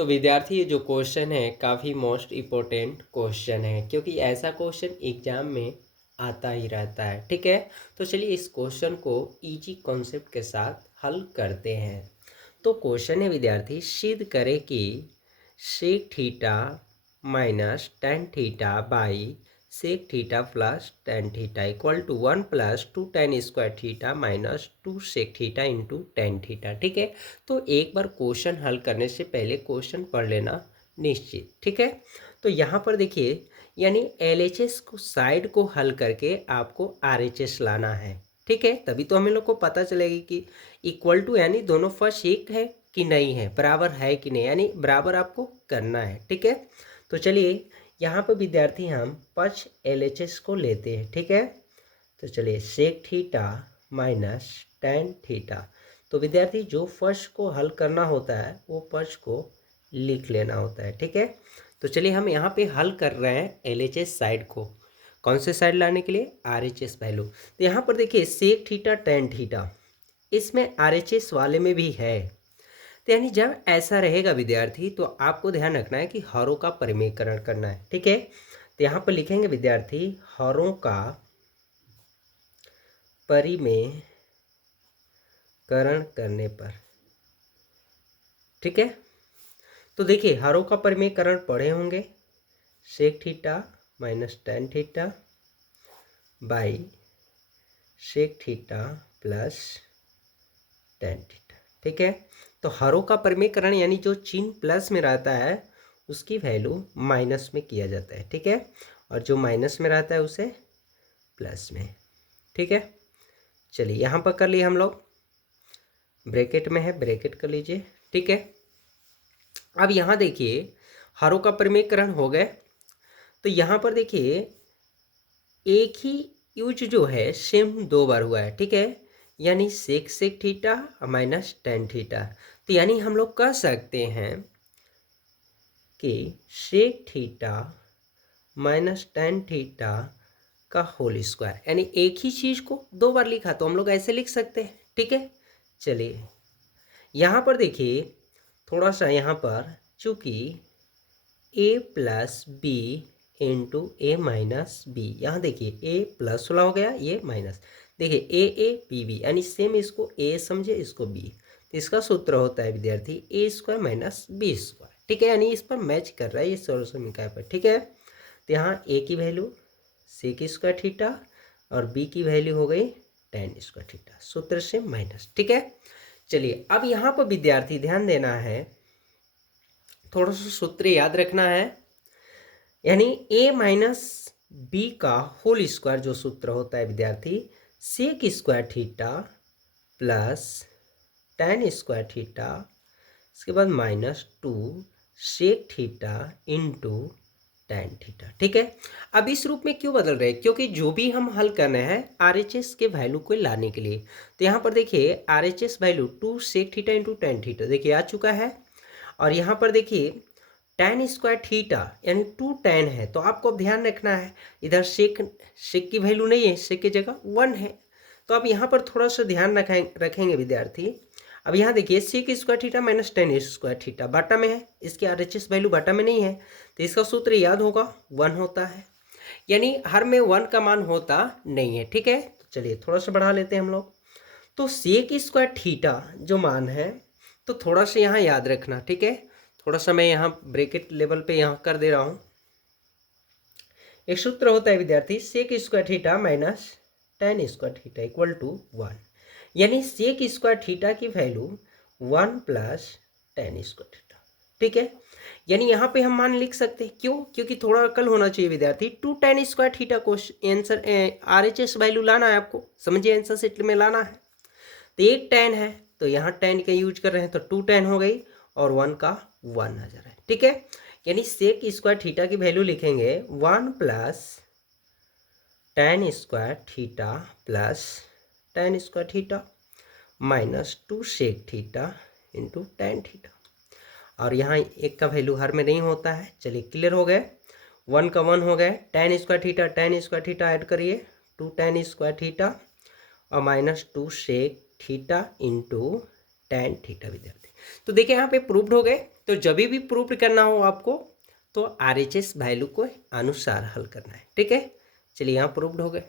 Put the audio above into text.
तो विद्यार्थी ये जो क्वेश्चन है काफ़ी मोस्ट इम्पोर्टेंट क्वेश्चन है, क्योंकि ऐसा क्वेश्चन एग्जाम में आता ही रहता है। ठीक है, तो चलिए इस क्वेश्चन को इजी कॉन्सेप्ट के साथ हल करते हैं। तो क्वेश्चन है विद्यार्थी, सिद्ध करें कि sec theta minus tan theta by sec theta plus tan theta equal to 1 plus 2 tan square theta minus 2 sec theta into tan theta. ठीक है, तो एक बार क्वेश्चन हल करने से पहले क्वेश्चन पढ़ लेना निश्चित। ठीक है, तो यहाँ पर देखिए, यानी एलएचएस को साइड को हल करके आपको आरएचएस लाना है। ठीक है, तभी तो हमें लोग को पता चलेगी कि इक्वल टू यानी दोनों फर्स्ट एक है कि नहीं है, बराबर है कि नहीं, यानी बराबर आपको करना है। ठीक है, तो चलिए यहाँ पर विद्यार्थी हम पक्ष एलएचएस को लेते हैं। ठीक है, तो चलिए sec theta minus tan theta. तो विद्यार्थी जो फर्स्ट को हल करना होता है वो फर्स्ट को लिख लेना होता है। ठीक है, तो चलिए हम यहाँ पे हल कर रहे हैं एलएचएस साइड को। कौन से साइड लाने के लिए? RHS value. तो यहाँ पर देखिए सेक थीटा टेन थीटा, इसमें आरएचएस वाले में भी है। तो यानी जब ऐसा रहेगा विद्यार्थी, तो आपको ध्यान रखना है कि हरों का परिमेयकरण करना है। ठीक है, तो यहाँ पर लिखेंगे विद्यार्थी हरों का परिमेयकरण करने पर। ठीक है, तो देखिए हरों का परिमेयकरण पढ़े होंगे, sec theta minus tan theta by sec theta plus tan theta. ठीक है, तो हरों का परिमेयकरण यानी जो चिन्ह प्लस में रहता है उसकी वैल्यू माइनस में किया जाता है। ठीक है, और जो माइनस में रहता है उसे प्लस में। ठीक है, चलिए यहाँ पर कर लिए हम लोग, ब्रैकेट में है ब्रैकेट कर लीजिए। ठीक है, अब यहाँ देखिए हरों का परिमेयकरण हो गए, तो यहाँ पर देखिए एक ही यूज जो है सेम दो बार हुआ है। ठीक है, यानी sec sec theta minus tan theta. तो यानी हम लोग कह सकते हैं कि sec theta minus tan theta का होल स्क्वायर, यानी एक ही चीज़ को दो बार लिखा तो हम लोग ऐसे लिख सकते हैं। ठीक है, चलिए यहाँ पर देखिए थोड़ा सा, यहाँ पर चूँकि ए प्लस बी इंटू ए माइनस बी, यहाँ देखिए ए प्लस वाला हो गया, ये माइनस। देखिए ए बी बी, यानी सेम इसको ए समझे इसको बी, तो इसका सूत्र होता है विद्यार्थी ए स्क्वायर माइनस बी स्क्वायर। ठीक है, यानी इस पर मैच कर रहा है ये सोल्यूशन निकाय पर। ठीक है, तो यहाँ ए की वैल्यू सेक स्क्वायर थीटा और बी की वैल्यू हो गई टेन स्क्वायर थीटा, सूत्र से माइनस। ठीक है, चलिए अब यहाँ पर विद्यार्थी ध्यान देना है, थोड़ा सा सूत्र याद रखना है, यानी ए माइनस बी का होल स्क्वायर जो सूत्र होता है विद्यार्थी, sec square theta plus tan square theta, इसके बाद minus two sec theta into tan theta. ठीक है, अब इस रूप में क्यों बदल रहे हैं? क्योंकि जो भी हम हल करना है आरएचएस के वैल्यू को लाने के लिए, तो यहाँ पर देखिए RHS value two sec theta into tan theta देखिए आ चुका है, और यहाँ पर देखिए टेन स्क्वायर थीटा यानी टू टेन है, तो आपको अब ध्यान रखना है इधर सेक सेक की वैल्यू नहीं है, सेक की जगह वन है, तो अब यहाँ पर थोड़ा सा ध्यान रखेंगे विद्यार्थी। अब यहाँ देखिए sec square theta minus tan square theta बाटा में है, इसकी आरएचएस वैल्यू बाटा में नहीं है, तो इसका सूत्र याद होगा वन होता है, यानी हर में वन का मान होता नहीं है। ठीक है, तो चलिए थोड़ा सा बढ़ा लेते हैं हम लोग, तो सेक स्क्वायर थीटा जो मान है, तो थोड़ा सा यहाँ याद रखना। ठीक है, थोड़ा सा मैं यहाँ ब्रैकेट लेवल पे यहाँ कर दे रहा हूँ। एक सूत्र होता है विद्यार्थी sec square theta minus tan square theta equal to one, यानी सेक स्क्वायर थीटा की value one plus tan square theta. ठीक है, यानी यहाँ पे हम मान लिख सकते हैं, क्यों? क्योंकि थोड़ा अकल होना चाहिए विद्यार्थी, टू टेन स्क्वायर थीटा को आंसर आरएचएस वैल्यू लाना है, आपको समझिए आंसर शीट में लाना है, तो एक टेन है तो यहाँ टेन का यूज कर रहे हैं, तो टू टेन हो गई और वन का वन आ जा रहा है। ठीक है, यानी सेक स्क्वायर थीटा की वैल्यू लिखेंगे one plus tan square theta plus tan square theta minus two sec theta into tan theta, और यहाँ एक का वैल्यू हर में नहीं होता है। चलिए क्लियर हो गए, वन का वन हो गए, टेन स्क्वायर थीटा ऐड करिए टू टेन स्क्वायर थीटा और minus two sec theta into tan theta विद्यार्थी। तो देखिए यहाँ पे प्रूव्ड हो गए। तो जब भी प्रूव करना हो आपको तो RHS वैल्यू को अनुसार हल करना है। ठीक है, चलिए यहाँ प्रूव्ड हो गए।